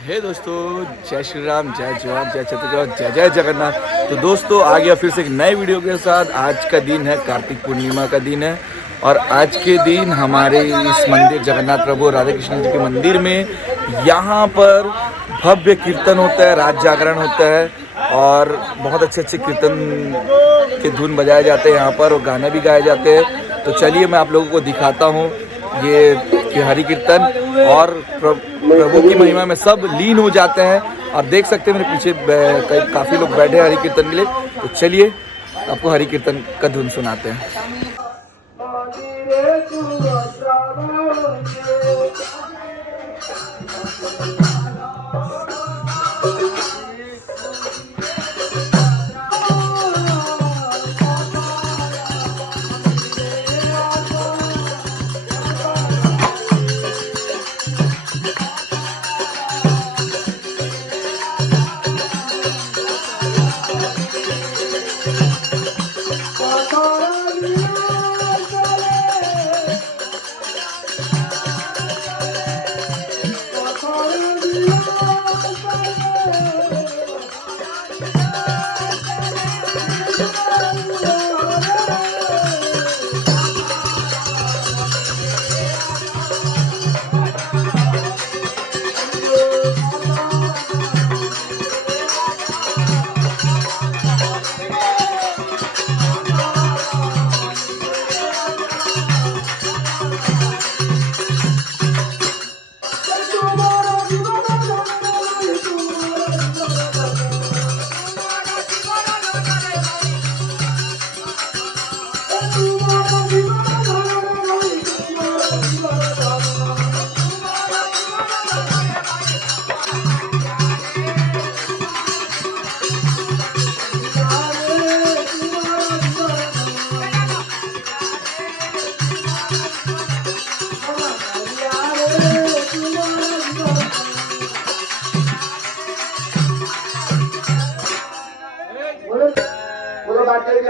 हे दोस्तों, जय श्री राम, जय जवान, जय छत्रपति, जय जय जगन्नाथ। तो दोस्तों आ गया फिर से एक नए वीडियो के साथ। आज का दिन है कार्तिक पूर्णिमा का दिन है और आज के दिन हमारे इस मंदिर जगन्नाथ प्रभु राधा कृष्ण जी के मंदिर में यहाँ पर भव्य कीर्तन होता है, रात जागरण होता है और बहुत अच्छे अच्छे कीर्तन के धुन बजाए जाते हैं यहाँ पर और गाने भी गाए जाते हैं। तो चलिए मैं आप लोगों को दिखाता हूँ ये हरि कीर्तन और प्रभु की महिमा में सब लीन हो जाते हैं। और देख सकते हैं मेरे पीछे काफ़ी लोग बैठे हैं हरि कीर्तन के लिए। तो चलिए आपको हरि कीर्तन का धुन सुनाते हैं।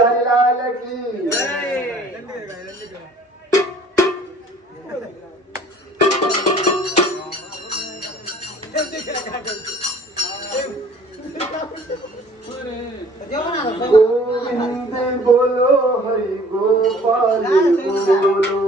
हरिलाल की गोविंद बोलो हरि गोपाल बोलो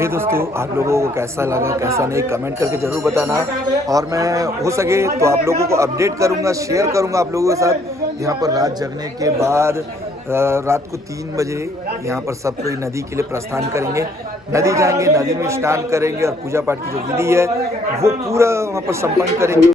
हे दोस्तों, आप लोगों को कैसा लगा कैसा नहीं कमेंट करके ज़रूर बताना। और मैं हो सके तो आप लोगों को अपडेट करूंगा, शेयर करूंगा आप लोगों के साथ। यहाँ पर रात जगने के बाद रात को 3 बजे यहाँ पर सब कोई नदी के लिए प्रस्थान करेंगे। नदी जाएंगे, नदी में स्नान करेंगे और पूजा पाठ की जो विधि है वो पूरा वहाँ पर संपन्न करेंगे।